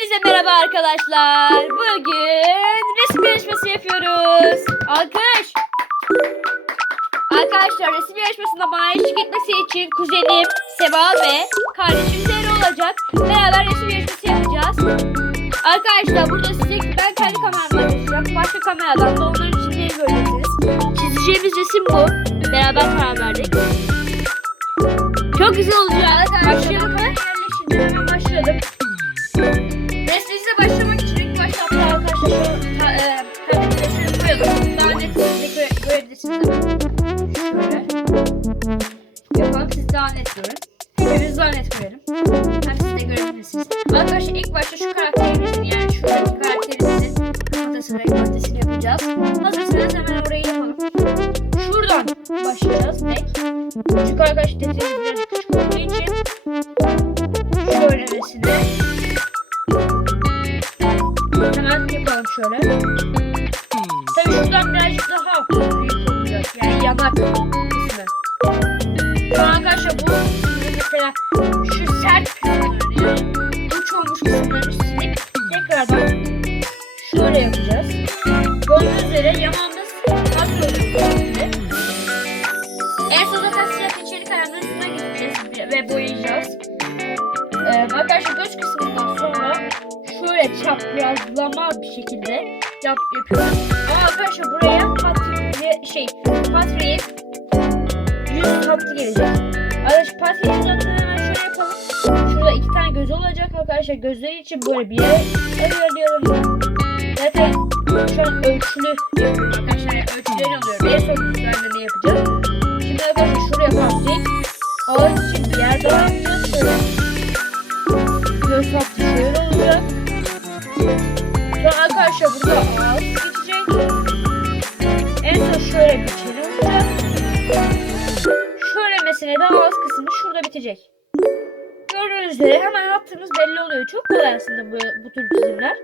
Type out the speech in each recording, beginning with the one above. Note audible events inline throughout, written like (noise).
Hepinize merhaba arkadaşlar. Bugün resim yarışması yapıyoruz. Alkış. Arkadaşlar resim yarışmasında bana eşlik etmesi için kuzenim Seba ve kardeşim Zehra olacak. Beraber resim yarışması yapacağız. Arkadaşlar burada size ben kendi kameramla çizeceğim. Başka kameradan da onların çizgileri göreceksiniz. Çizeceğimiz resim bu. Beraber karar verdik. Çok güzel olacak. Başlayalım başladım. Ta, e, şöyle koyalım. Daha net siz de göre, görebilirsiniz. Siz daha ilk başta şu karakterimizin yani şuradaki karakterimizin kafatasını ve kafatesini yapacağız. Hazırsanız hemen orayı yapalım. Şuradan başlayacağız tek. Çünkü arkadaşlar detayı biraz küçük olduğu için şöyle mesela şöyle. Tabii şuradan birazcık daha büyük olacak. Yani yanak kısmı. Şu an arkadaşlar bu mesela şu sert kısımları yani uç olmuş kısımlarını silip tekrardan şöyle yapacağız. Gördüğünüz üzere hazır olacak. böyle. En son zaten siyah içeri kalemlerin üstüne gideceğiz ve boyayacağız. Ee, arkadaşlar göz kısmından sonra şöyle şekilde yap yapıyoruz. Ama arkadaşlar buraya patri şey patriğin yüz hattı gelecek. Arkadaşlar patriğin yüz hattını hemen şöyle yapalım. Şurada iki tane göz olacak arkadaşlar. Gözleri için böyle bir yere ayırıyorum. Zaten şu an ölçülü yapıyorum arkadaşlar. Yani ölçülerini alıyorum. En son düzenleme yapacağım. Şimdi arkadaşlar şuraya patrik. Ağız için bir yer daha yapacağız. Şöyle. Göz hattı arkadaşlar burada ağız geçecek. En son şöyle olacak. Şöyle mesela de ağız kısmı şurada bitecek. Gördüğünüz üzere hemen hattımız belli oluyor. Çok kolay aslında bu, bu tür çizimler.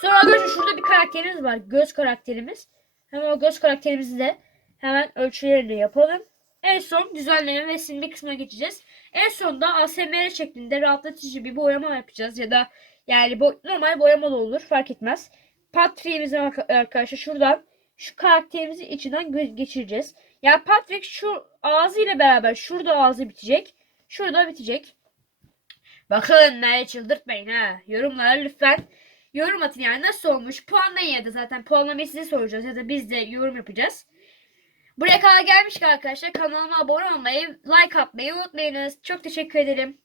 Sonra arkadaşlar şurada bir karakterimiz var. Göz karakterimiz. Hemen o göz karakterimizi de hemen ölçülerini yapalım. En son düzenleme ve silme kısmına geçeceğiz. En sonunda ASMR şeklinde rahatlatıcı bir boyama yapacağız. Ya da yani bo normal boyama da olur fark etmez. Patrick'imizi arkadaşlar şuradan şu karakterimizi içinden geçireceğiz. Yani Patrick şu ağzıyla beraber şurada ağzı bitecek. Şurada bitecek. Bakın ne çıldırtmayın ha. Yorumlara lütfen yorum atın yani nasıl olmuş. Puanlayın ya da zaten puanlamayı size soracağız ya da biz de yorum yapacağız. Buraya kadar gelmişken arkadaşlar kanalıma abone olmayı, like atmayı unutmayınız. Çok teşekkür ederim.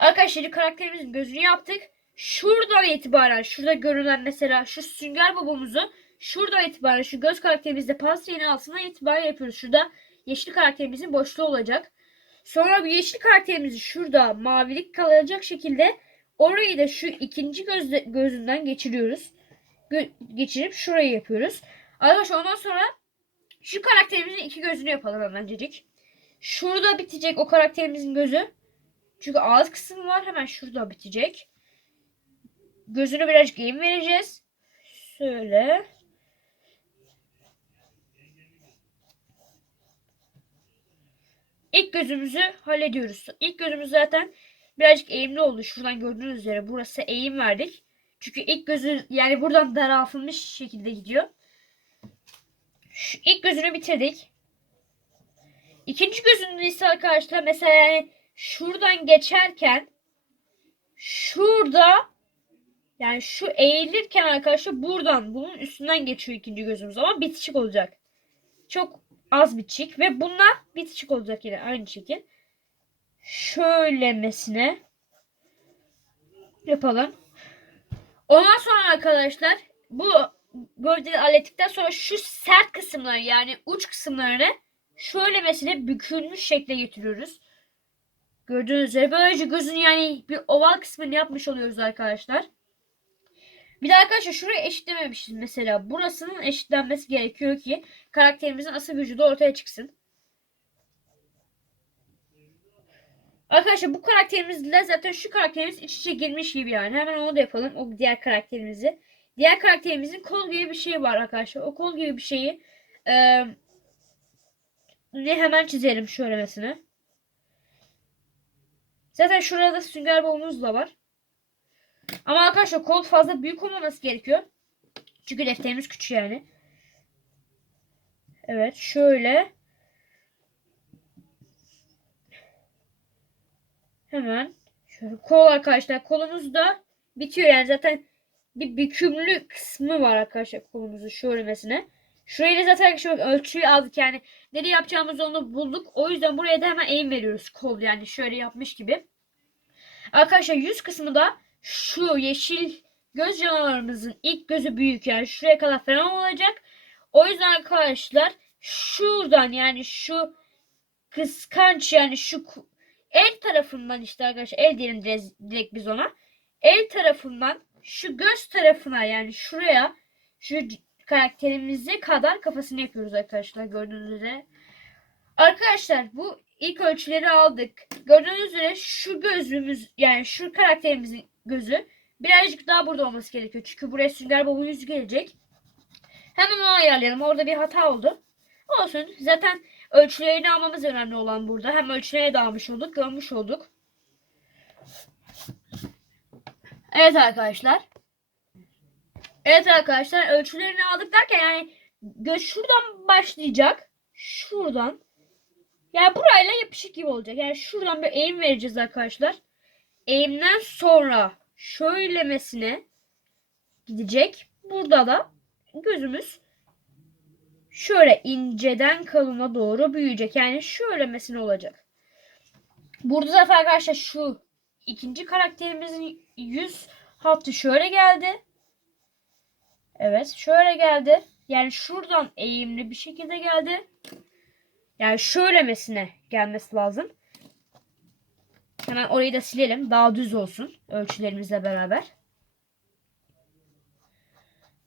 Arkadaşlar karakterimizin gözünü yaptık. Şuradan itibaren şurada görünen mesela şu sünger babamızı şuradan itibaren şu göz karakterimizde pastayın altından itibaren yapıyoruz. Şurada yeşil karakterimizin boşluğu olacak. Sonra bu yeşil karakterimizi şurada mavilik kalacak şekilde orayı da şu ikinci gözde, gözünden geçiriyoruz. Gö- geçirip şurayı yapıyoruz. Arkadaşlar ondan sonra şu karakterimizin iki gözünü yapalım hemencecik. Şurada bitecek o karakterimizin gözü. Çünkü ağız kısmı var hemen şurada bitecek. Gözünü birazcık eğim vereceğiz. Şöyle. İlk gözümüzü hallediyoruz. İlk gözümüz zaten birazcık eğimli oldu. Şuradan gördüğünüz üzere burası eğim verdik. Çünkü ilk gözü yani buradan daraltılmış şekilde gidiyor. Şu ilk gözünü bitirdik. İkinci gözünü ise arkadaşlar mesela yani şuradan geçerken şurada yani şu eğilirken arkadaşlar buradan bunun üstünden geçiyor ikinci gözümüz ama bitişik olacak. Çok az bitişik ve bunlar bitişik olacak yine aynı şekil. Şöylemesine yapalım. Ondan sonra arkadaşlar bu gövdeyi hallettikten sonra şu sert kısımları yani uç kısımlarını şöyle mesela bükülmüş şekle getiriyoruz. Gördüğünüz üzere böylece gözün yani bir oval kısmını yapmış oluyoruz arkadaşlar. Bir de arkadaşlar şurayı eşitlememişiz mesela. Burasının eşitlenmesi gerekiyor ki karakterimizin asıl vücudu ortaya çıksın. Arkadaşlar bu karakterimizle zaten şu karakterimiz iç içe girmiş gibi yani. Hemen onu da yapalım. O diğer karakterimizi. Diğer karakterimizin kol gibi bir şey var arkadaşlar. O kol gibi bir şeyi e, ne hemen çizelim şöyle mesela. Zaten şurada sünger boğumuz da var. Ama arkadaşlar kol fazla büyük olmaması gerekiyor. Çünkü defterimiz küçük yani. Evet şöyle. Hemen şöyle kol arkadaşlar kolumuz da bitiyor yani zaten bir bükümlü kısmı var arkadaşlar kolumuzun şöyle mesela. Şurayı da zaten arkadaşlar bak ölçüyü aldık yani. Nereye yapacağımızı onu bulduk. O yüzden buraya da hemen eğim veriyoruz kol yani şöyle yapmış gibi. Arkadaşlar yüz kısmı da şu yeşil göz canavarımızın ilk gözü büyük yani şuraya kadar falan olacak. O yüzden arkadaşlar şuradan yani şu kıskanç yani şu el tarafından işte arkadaşlar el diyelim direkt, biz ona. El tarafından şu göz tarafına yani şuraya şu karakterimize kadar kafasını yapıyoruz arkadaşlar gördüğünüz üzere. Arkadaşlar bu ilk ölçüleri aldık. Gördüğünüz üzere şu gözümüz yani şu karakterimizin gözü birazcık daha burada olması gerekiyor. Çünkü buraya sünger bobun yüzü gelecek. Hemen onu ayarlayalım. Orada bir hata oldu. Olsun. Zaten ölçülerini almamız önemli olan burada. Hem ölçüleri de almış olduk, görmüş olduk. Evet arkadaşlar. Evet arkadaşlar ölçülerini aldık derken yani göz şuradan başlayacak. Şuradan. Yani burayla yapışık gibi olacak. Yani şuradan bir eğim vereceğiz arkadaşlar. Eğimden sonra şöylemesine gidecek. Burada da gözümüz şöyle inceden kalına doğru büyüyecek. Yani şöylemesine olacak. Burada zaten arkadaşlar şu ikinci karakterimizin yüz hattı şöyle geldi. Evet şöyle geldi. Yani şuradan eğimli bir şekilde geldi. Yani şöylemesine gelmesi lazım. Hemen orayı da silelim. Daha düz olsun. Ölçülerimizle beraber.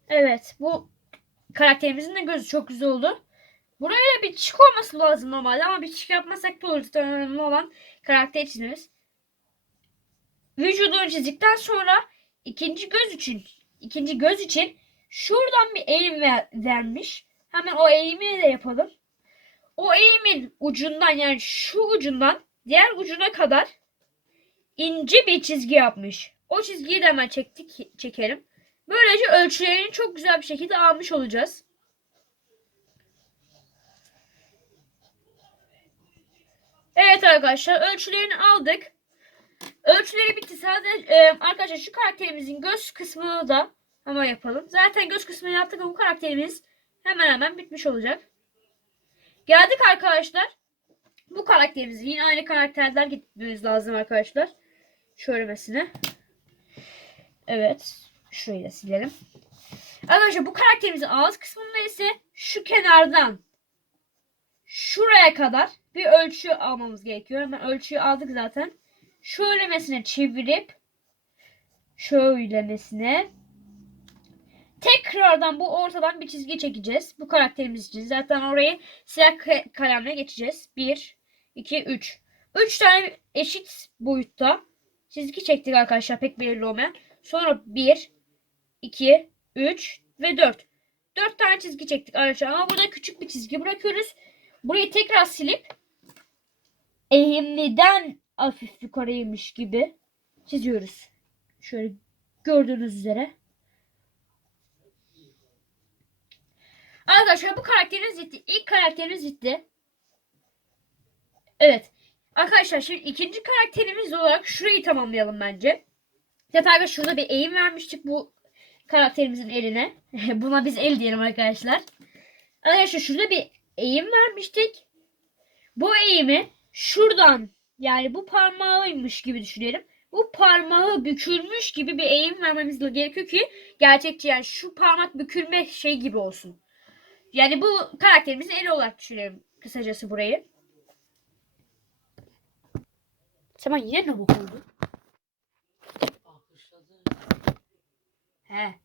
Evet. Bu karakterimizin de gözü çok güzel oldu. Buraya bir çık olması lazım normalde ama bir çık yapmasak da olur. Zaten önemli olan karakter çizmemiz. Vücudunu çizdikten sonra ikinci göz için ikinci göz için şuradan bir eğim ver- vermiş. Hemen o eğimi de yapalım. O eğimin ucundan yani şu ucundan diğer ucuna kadar ince bir çizgi yapmış. O çizgiyi de hemen çektik, çekelim. Böylece ölçülerini çok güzel bir şekilde almış olacağız. Evet arkadaşlar ölçülerini aldık. Ölçüleri bitti. Sadece e, arkadaşlar şu karakterimizin göz kısmını da hemen yapalım. Zaten göz kısmını yaptık ama bu karakterimiz hemen hemen bitmiş olacak. Geldik arkadaşlar. Bu karakterimizi yine aynı karakterler gitmemiz lazım arkadaşlar. Şöylemesine. Evet. Şurayı da silelim. Arkadaşlar bu karakterimizin ağız kısmında ise şu kenardan şuraya kadar bir ölçü almamız gerekiyor. Hemen ölçüyü aldık zaten. Şöylemesine çevirip şöylemesine tekrardan bu ortadan bir çizgi çekeceğiz. Bu karakterimiz için. Zaten orayı siyah ka- kalemle geçeceğiz. 1, 2, 3. 3 tane eşit boyutta çizgi çektik arkadaşlar pek belirli olmayan. Sonra 1, 2, 3 ve 4. 4 tane çizgi çektik arkadaşlar ama burada küçük bir çizgi bırakıyoruz. Burayı tekrar silip eğimliden hafif yukarıymış gibi çiziyoruz. Şöyle gördüğünüz üzere. Arkadaşlar bu karakteriniz bitti. İlk karakteriniz bitti. Evet. Arkadaşlar şimdi ikinci karakterimiz olarak şurayı tamamlayalım bence. Zaten arkadaşlar şurada bir eğim vermiştik bu karakterimizin eline. (laughs) Buna biz el diyelim arkadaşlar. Arkadaşlar şurada bir eğim vermiştik. Bu eğimi şuradan yani bu parmağıymış gibi düşünelim. Bu parmağı bükülmüş gibi bir eğim vermemiz gerekiyor ki gerçekçi yani şu parmak bükülme şey gibi olsun. Yani bu karakterimizin eli olarak düşünelim kısacası burayı. Sen yine ne oldu? Alkışladı. He.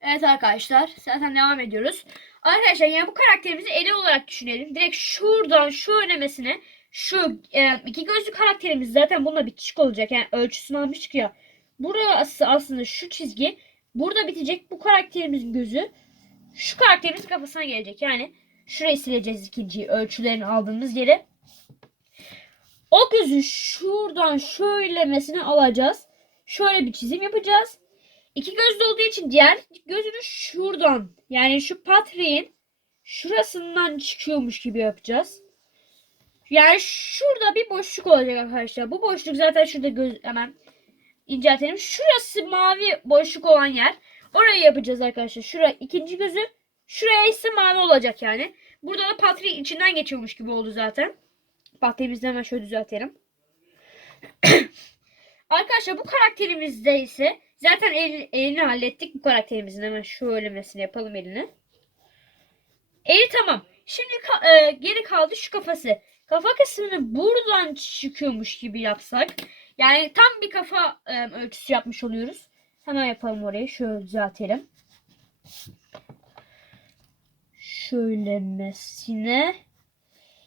Evet arkadaşlar zaten devam ediyoruz. Arkadaşlar yani bu karakterimizi eli olarak düşünelim. Direkt şuradan şu önemesine şu e, iki gözlü karakterimiz zaten bununla bitişik olacak. Yani ölçüsünü almıştık ya. Burası aslında şu çizgi burada bitecek. Bu karakterimizin gözü şu karakterimizin kafasına gelecek. Yani şurayı sileceğiz ikinciyi ölçülerini aldığımız yere. O gözü şuradan şöylemesine alacağız. Şöyle bir çizim yapacağız. İki gözlü olduğu için diğer gözünü şuradan yani şu Patrick'in şurasından çıkıyormuş gibi yapacağız. Yani şurada bir boşluk olacak arkadaşlar. Bu boşluk zaten şurada göz hemen inceltelim. Şurası mavi boşluk olan yer. Orayı yapacağız arkadaşlar. Şura ikinci gözü. Şuraya ise mavi olacak yani. Burada da Patrick içinden geçiyormuş gibi oldu zaten. Patrick'imizi hemen şöyle düzeltelim. (clears throat) arkadaşlar bu karakterimizde ise zaten el, elini hallettik. Bu karakterimizin hemen şöylemesini yapalım elini. Eli tamam. Şimdi ka- e, geri kaldı şu kafası. Kafa kısmını buradan çıkıyormuş gibi yapsak. Yani tam bir kafa e, ölçüsü yapmış oluyoruz. Hemen yapalım orayı. Şöyle düzeltelim. Şöylemesine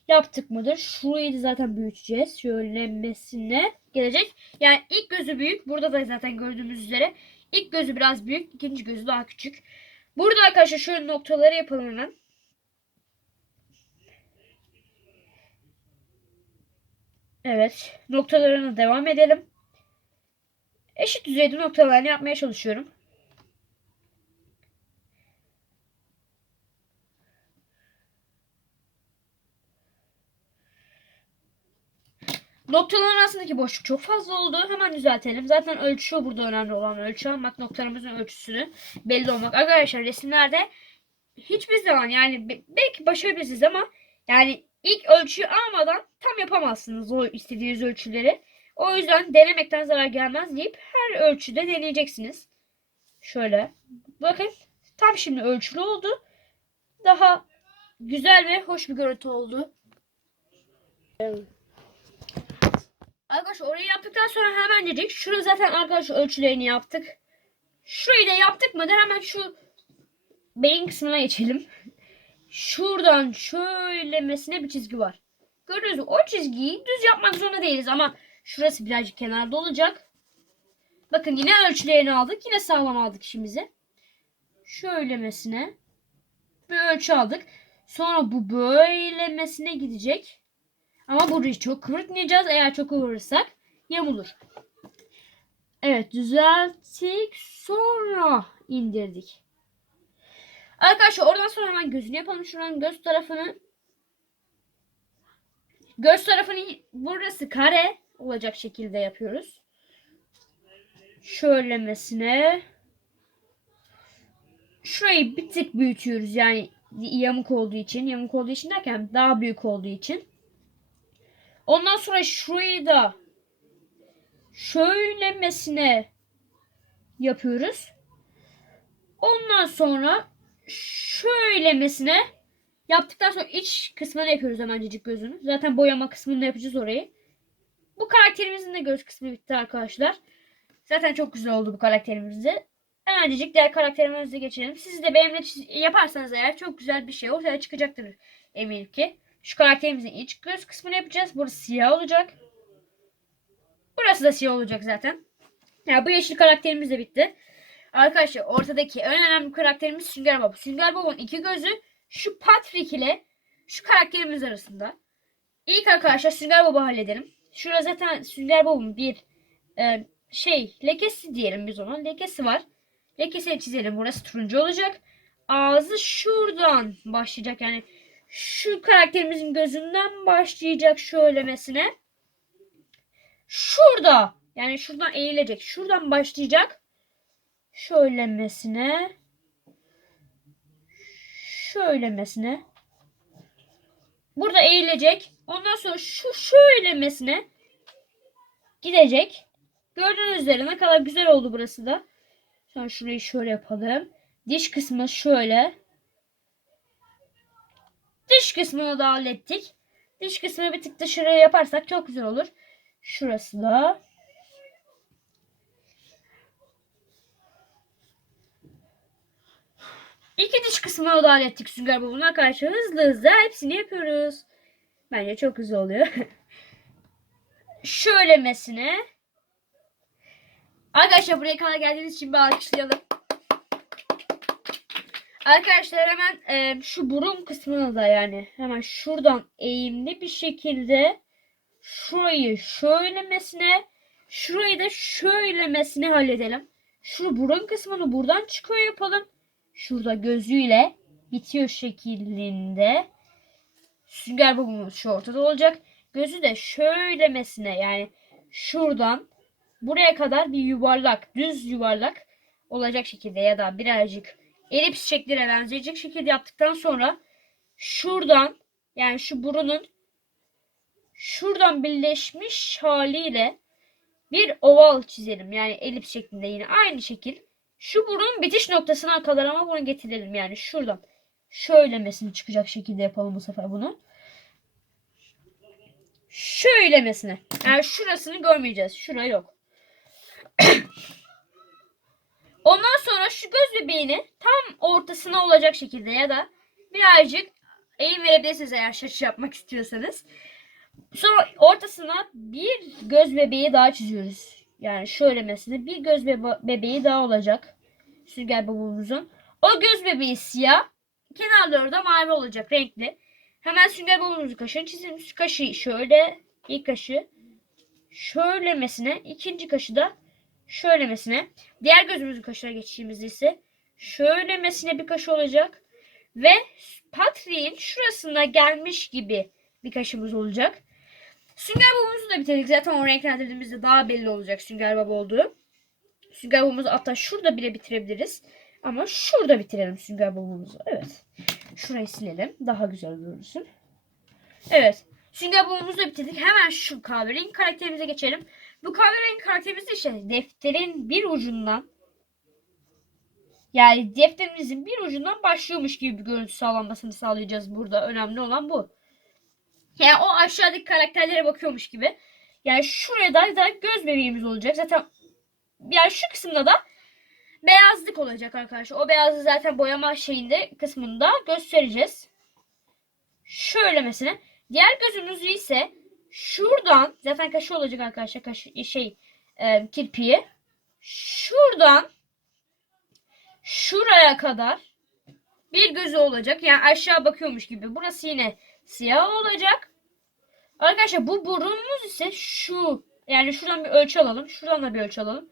yaptık mıdır? Şurayı da zaten büyüteceğiz. Şöylemesine gelecek. Yani ilk gözü büyük. Burada da zaten gördüğümüz üzere. ilk gözü biraz büyük. ikinci gözü daha küçük. Burada arkadaşlar şöyle noktaları yapalım hemen. Evet. Noktalarına devam edelim. Eşit düzeyde noktalarını yapmaya çalışıyorum. Noktaların arasındaki boşluk çok fazla oldu. Hemen düzeltelim. Zaten ölçü burada önemli olan ölçü almak. Noktalarımızın ölçüsünü belli olmak. Arkadaşlar resimlerde hiçbir zaman yani be- belki başarabilirsiniz ama yani ilk ölçüyü almadan tam yapamazsınız o istediğiniz ölçüleri. O yüzden denemekten zarar gelmez deyip her ölçüde deneyeceksiniz. Şöyle. Bakın tam şimdi ölçülü oldu. Daha güzel ve hoş bir görüntü oldu. Arkadaşlar orayı yaptıktan sonra hemen dedik. Şurada zaten arkadaşlar ölçülerini yaptık. Şurayı da yaptık mıdır hemen şu beyin kısmına geçelim. Şuradan şöylemesine bir çizgi var. Mü? O çizgiyi düz yapmak zorunda değiliz ama şurası birazcık kenarda olacak. Bakın yine ölçülerini aldık. Yine sağlam aldık işimizi. Şöylemesine bir ölçü aldık. Sonra bu böylemesine gidecek. Ama burayı çok kıvırtmayacağız. Eğer çok kıvırırsak yamulur. Evet düzelttik. Sonra indirdik. Arkadaşlar oradan sonra hemen gözünü yapalım. Şuranın göz tarafını. Göz tarafını burası kare olacak şekilde yapıyoruz. Şöylemesine. Şurayı bir tık büyütüyoruz yani yamuk olduğu için. Yamuk olduğu için derken daha büyük olduğu için. Ondan sonra şurayı da şöylemesine yapıyoruz. Ondan sonra şöylemesine yaptıktan sonra iç kısmını yapıyoruz hemencecik gözünü. Zaten boyama kısmını yapacağız orayı. Bu karakterimizin de göz kısmı bitti arkadaşlar. Zaten çok güzel oldu bu karakterimizde. Hemencecik diğer karakterimize geçelim. Siz de benimle yaparsanız eğer çok güzel bir şey ortaya çıkacaktır eminim ki. Şu karakterimizin iç göz kısmını yapacağız. Burası siyah olacak. Burası da siyah olacak zaten. Ya bu yeşil karakterimiz de bitti. Arkadaşlar ortadaki en önemli karakterimiz Sünger Bob. Sünger Bob'un iki gözü şu Patrick ile şu karakterimiz arasında. İlk arkadaşlar Sünger Bob'u halledelim. Şurada zaten Sünger Bob'un bir e, şey lekesi diyelim biz ona. Lekesi var. Lekesini çizelim. Burası turuncu olacak. Ağzı şuradan başlayacak. Yani şu karakterimizin gözünden başlayacak şöylemesine. Şurada yani şuradan eğilecek. Şuradan başlayacak. Şöylemesine. Şöylemesine. Burada eğilecek. Ondan sonra şu şöylemesine gidecek. Gördüğünüz üzere ne kadar güzel oldu burası da. Sonra şurayı şöyle yapalım. Diş kısmı şöyle. Diş kısmını da hallettik. Diş kısmını bir tık dışarıya yaparsak çok güzel olur. Şurası da. İki diş kısmını da hallettik Sünger Bob'un arkadaşlar. Hızlı hızlı hepsini yapıyoruz. Bence çok güzel oluyor. (laughs) Şöylemesine. Arkadaşlar buraya kadar geldiğiniz için bir alkışlayalım. Arkadaşlar hemen e, şu burun kısmını da yani hemen şuradan eğimli bir şekilde şurayı şöylemesine şurayı da şöylemesine halledelim. Şu burun kısmını buradan çıkıyor yapalım. Şurada gözüyle bitiyor şeklinde. Sünger bobumuz şu ortada olacak. Gözü de şöylemesine yani şuradan buraya kadar bir yuvarlak, düz yuvarlak olacak şekilde ya da birazcık elips şekline benzeyecek şekilde yaptıktan sonra şuradan yani şu burunun şuradan birleşmiş haliyle bir oval çizelim. Yani elips şeklinde yine aynı şekil. Şu burunun bitiş noktasına kadar ama bunu getirelim. Yani şuradan şöylemesini çıkacak şekilde yapalım bu sefer bunu. Şöylemesine. Yani şurasını görmeyeceğiz. Şura yok. (clears throat) Ondan sonra şu göz bebeğini tam ortasına olacak şekilde ya da birazcık eğim verebilirsiniz eğer şaşı yapmak istiyorsanız. Sonra ortasına bir göz bebeği daha çiziyoruz. Yani şöyle mesela bir göz bebe- bebeği daha olacak. Sünger babamızın. O göz bebeği siyah. Kenarları da mavi olacak renkli. Hemen sünger babamızın kaşını çizelim. Kaşı şöyle. ilk kaşı şöylemesine. ikinci kaşı da şöylemesine. Diğer gözümüzün kaşına geçişimizde ise şöylemesine bir kaşı olacak. Ve Patrick'in şurasına gelmiş gibi bir kaşımız olacak. Sünger babamızı da bitirdik. Zaten o renklendirdiğimizde daha belli olacak sünger baba olduğu. Sünger babamızı hatta şurada bile bitirebiliriz. Ama şurada bitirelim sünger babamızı. Evet. Şurayı silelim. Daha güzel görünsün. Evet. Sünger babamızı da bitirdik. Hemen şu kahverengi karakterimize geçelim. Bu kahverengi karakterimiz de işte defterin bir ucundan yani defterimizin bir ucundan başlıyormuş gibi bir görüntü sağlanmasını sağlayacağız burada. Önemli olan bu. Yani o aşağıdaki karakterlere bakıyormuş gibi. Yani şuraya da, da göz bebeğimiz olacak. Zaten yani şu kısımda da beyazlık olacak arkadaşlar. O beyazı zaten boyama şeyinde kısmında göstereceğiz. Şöyle mesela. Diğer gözümüzü ise şuradan zaten kaşı olacak arkadaşlar. Kaşı, şey e, kirpiği. Şuradan şuraya kadar bir gözü olacak. Yani aşağı bakıyormuş gibi. Burası yine siyah olacak. Arkadaşlar bu burunumuz ise şu. Yani şuradan bir ölçü alalım. Şuradan da bir ölçü alalım.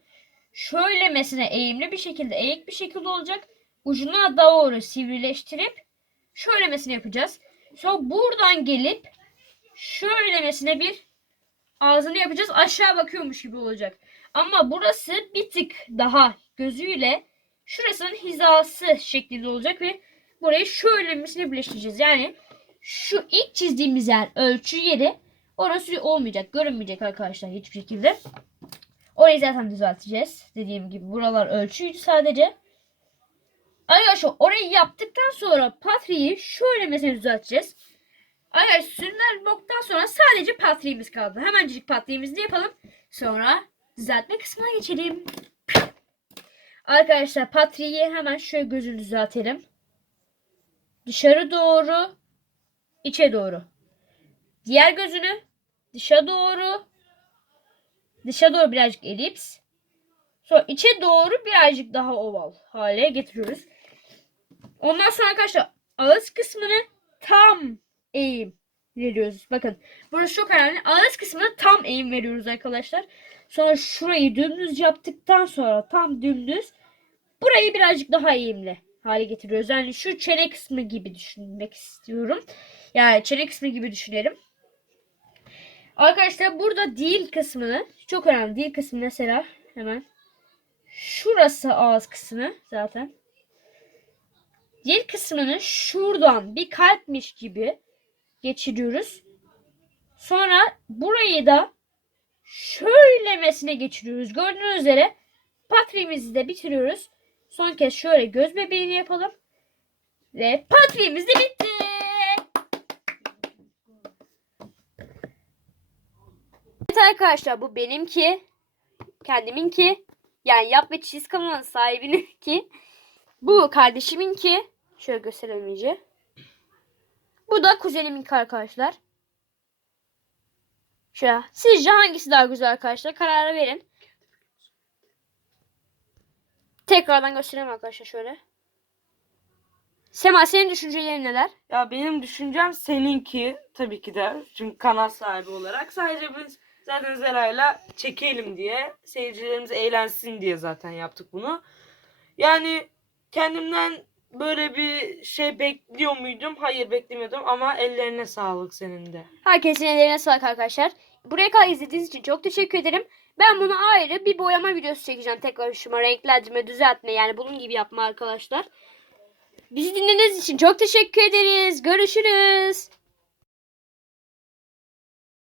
Şöylemesine eğimli bir şekilde eğik bir şekilde olacak. Ucuna doğru sivrileştirip şöylemesine yapacağız. Sonra buradan gelip şöylemesine bir ağzını yapacağız. Aşağı bakıyormuş gibi olacak. Ama burası bir tık daha gözüyle şurasının hizası şeklinde olacak ve burayı şöylemesine birleştireceğiz. Yani şu ilk çizdiğimiz yer ölçü yeri orası olmayacak. Görünmeyecek arkadaşlar hiçbir şekilde. Orayı zaten düzelteceğiz. Dediğim gibi buralar ölçüydü sadece. Arkadaşlar orayı yaptıktan sonra Patri'yi şöyle mesela düzelteceğiz. Arkadaşlar sürüner bloktan sonra sadece Patri'miz kaldı. Hemencik Patri'mizi yapalım. Sonra düzeltme kısmına geçelim. Arkadaşlar Patri'yi hemen şöyle gözünü düzeltelim. Dışarı doğru içe doğru. Diğer gözünü dışa doğru dışa doğru birazcık elips. Sonra içe doğru birazcık daha oval hale getiriyoruz. Ondan sonra arkadaşlar ağız kısmını tam eğim veriyoruz. Bakın burası çok önemli. Ağız kısmına tam eğim veriyoruz arkadaşlar. Sonra şurayı dümdüz yaptıktan sonra tam dümdüz burayı birazcık daha eğimli hale getiriyoruz. Yani şu çene kısmı gibi düşünmek istiyorum. Yani çene kısmı gibi düşünelim. Arkadaşlar burada dil kısmını çok önemli. Dil kısmı mesela hemen şurası ağız kısmı zaten. Dil kısmını şuradan bir kalpmiş gibi geçiriyoruz. Sonra burayı da şöylemesine geçiriyoruz. Gördüğünüz üzere patriğimizi de bitiriyoruz. Son kez şöyle göz bebeğini yapalım. Ve patriğimiz de bitti. Evet arkadaşlar bu benimki. Kendiminki. Yani yap ve çiz kanalının sahibininki. Bu kardeşiminki. Şöyle gösterelim iyice. Bu da kuzeniminki arkadaşlar. Şöyle. Sizce hangisi daha güzel arkadaşlar? Karara verin. Tekrardan göstereyim arkadaşlar şöyle. Sema senin düşüncelerin neler? Ya benim düşüncem seninki tabii ki de. Çünkü kanal sahibi olarak. Sadece biz zaten Zela'yla çekelim diye. Seyircilerimiz eğlensin diye zaten yaptık bunu. Yani kendimden böyle bir şey bekliyor muydum? Hayır beklemiyordum ama ellerine sağlık senin de. Herkesin ellerine sağlık arkadaşlar. Buraya kadar izlediğiniz için çok teşekkür ederim. Ben bunu ayrı bir boyama videosu çekeceğim. Tekrar hoşuma renklendirme, düzeltme yani bunun gibi yapma arkadaşlar. Bizi dinlediğiniz için çok teşekkür ederiz. Görüşürüz.